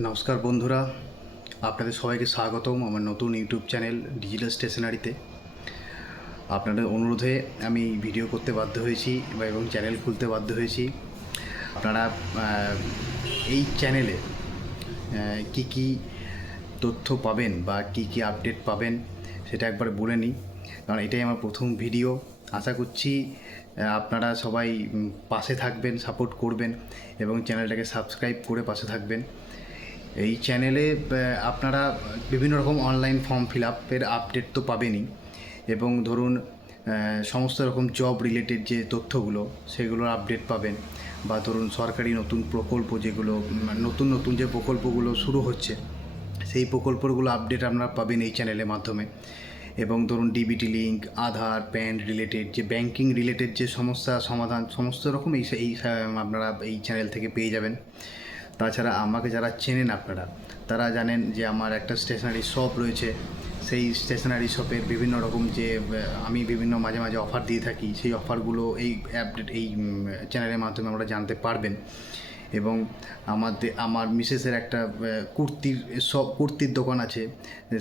নমস্কার বন্ধুরা, আপনাদের সবাইকে স্বাগতম আমার নতুন ইউটিউব চ্যানেল ডিজিটাল স্টেশনারিতে। আপনাদের অনুরোধে আমি ভিডিও করতে বাধ্য হয়েছি এবং চ্যানেল খুলতে বাধ্য হয়েছি। আপনারা এই চ্যানেলে কি কি তথ্য পাবেন বা কি কি আপডেট পাবেন সেটা একবার বলে নিই, কারণ এটাই আমার প্রথম ভিডিও। আশা করছি আপনারা সবাই পাশে থাকবেন, সাপোর্ট করবেন এবং চ্যানেলটাকে সাবস্ক্রাইব করে পাশে থাকবেন। এই চ্যানেলে আপনারা বিভিন্ন রকম অনলাইন ফর্ম ফিল আপের আপডেট তো পাবেনই, এবং ধরুন সমস্ত রকম জব রিলেটেড যে তথ্যগুলো সেগুলোর আপডেট পাবেন, বা ধরুন সরকারি নতুন প্রকল্প যেগুলো নতুন নতুন যে প্রকল্পগুলো শুরু হচ্ছে সেই প্রকল্পগুলো আপডেট আপনারা পাবেন এই চ্যানেলের মাধ্যমে। এবং ধরুন ডিবিটি লিঙ্ক, আধার, প্যান রিলেটেড যে ব্যাংকিং রিলেটেড যে সমস্যা সমাধান সমস্ত রকম এই আপনারা এই চ্যানেল থেকে পেয়ে যাবেন। তাছাড়া আমাকে যারা চেনেন আপনারা তারা জানেন যে আমার একটা স্টেশনারি শপ রয়েছে। সেই স্টেশনারি শপের বিভিন্ন রকম যে আমি বিভিন্ন মাঝে মাঝে অফার দিয়ে থাকি, সেই অফারগুলো এই আপডেট এই চ্যানেলের মাধ্যমে আমরা জানতে পারবেন। এবং আমার মিসেসের একটা কুর্তির দোকান আছে,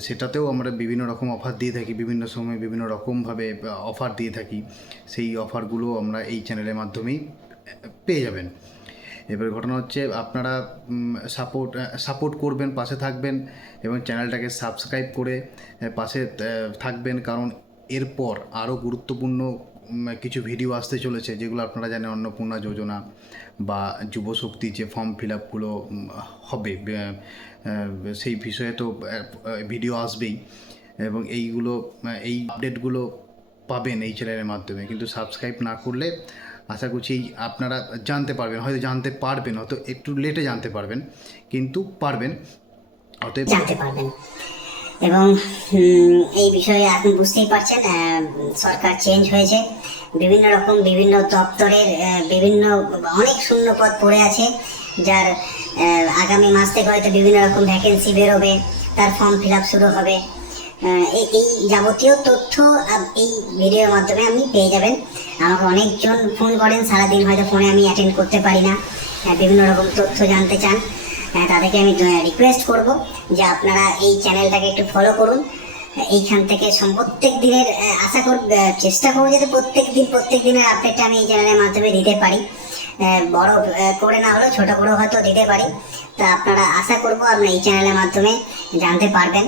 সেটাতেও আমরা বিভিন্ন রকম অফার দিয়ে থাকি, বিভিন্ন সময় বিভিন্ন রকমভাবে অফার দিয়ে থাকি। সেই অফারগুলো আমরা এই চ্যানেলের মাধ্যমেই পেয়ে যাবেন। এবার ঘটনা হচ্ছে আপনারা সাপোর্ট করবেন, পাশে থাকবেন এবং চ্যানেলটাকে সাবস্ক্রাইব করে পাশে থাকবেন, কারণ এরপর আরও গুরুত্বপূর্ণ কিছু ভিডিও আসতে চলেছে, যেগুলো আপনারা জানেন অন্নপূর্ণা যোজনা বা যুবশক্তি যে ফর্ম ফিল আপগুলো হবে সেই বিষয়ে তো ভিডিও আসবেই, এবং এই আপডেটগুলো পাবেন এই চ্যানেলের মাধ্যমে। কিন্তু সাবস্ক্রাইব না করলে আশা করছি আপনারা জানতে পারবেন, হয়তো জানতে পারবেন, হয়তো একটু লেটে জানতে পারবেন, কিন্তু পারবেন, অতএব জানতে পারবেন। এবং এই বিষয়ে আপনি বুঝতেই পারছেন, সরকার চেঞ্জ হয়েছে, বিভিন্ন রকম বিভিন্ন দপ্তরের বিভিন্ন অনেক শূন্য পদ পড়ে আছে, যার আগামী মাস থেকে হয়তো বিভিন্ন রকম ভ্যাকেন্সি বেরোবে, তার ফর্ম ফিল আপ শুরু হবে। এই যাবতীয় তথ্য এই ভিডিওর মাধ্যমে আপনি পেয়ে যাবেন। আমাকে অনেকজন ফোন করেন, সারাদিন হয়তো ফোনে আমি অ্যাটেন্ড করতে পারি না, বিভিন্ন রকম তথ্য জানতে চান। তাদেরকে আমি রিকোয়েস্ট করব যে আপনারা এই চ্যানেলটাকে একটু ফলো করুন। এইখান থেকে প্রত্যেক দিনের চেষ্টা করবো যাতে প্রত্যেক দিনের আপডেটটা আমি এই চ্যানেলের মাধ্যমে দিতে পারি। বড় করে না হলেও ছোট করেও হয়তো দিতে পারি। তা আপনারা আশা করবো আপনারা এই চ্যানেলের মাধ্যমে জানতে পারবেন।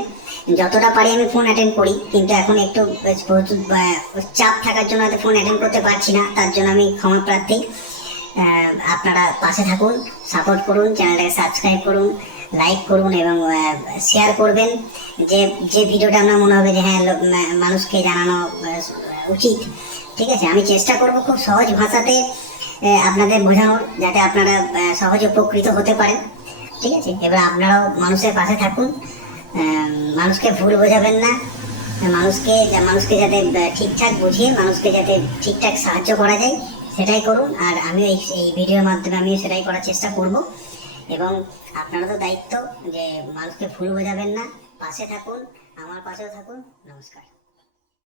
যতটা পারি আমি ফোন অ্যাটেন্ড করি, কিন্তু এখন একটু চাপ থাকার জন্য হয়তো ফোন অ্যাটেন্ড করতে পারছি না, তার জন্য আমি ক্ষমা প্রার্থী। আপনারা পাশে থাকুন, সাপোর্ট করুন, চ্যানেলটাকে সাবস্ক্রাইব করুন, লাইক করুন এবং শেয়ার করবেন। যে ভিডিওটা আপনার মনে হবে যে হ্যাঁ মানুষকে জানানো উচিত, ঠিক আছে। আমি চেষ্টা করব খুব সহজ ভাষাতে আপনাদের বোঝানোর, যাতে আপনারা সহজে উপকৃত হতে পারেন, ঠিক আছে। এবার আপনারাও মানুষের পাশে থাকুন, মানুষকে ভুল বোঝাবেন না, মানুষকে যাতে ঠিকঠাক বুঝিয়ে মানুষকে যাতে ঠিকঠাক সাহায্য করা যায় সেটাই করুন। আর আমিও এই ভিডিওর মাধ্যমে আমিও সেটাই করার চেষ্টা করব। এবং আপনারা তো দায়িত্ব যে মানুষকে ভুল বোঝাবেন না, পাশে থাকুন, আমার পাশেও থাকুন। নমস্কার।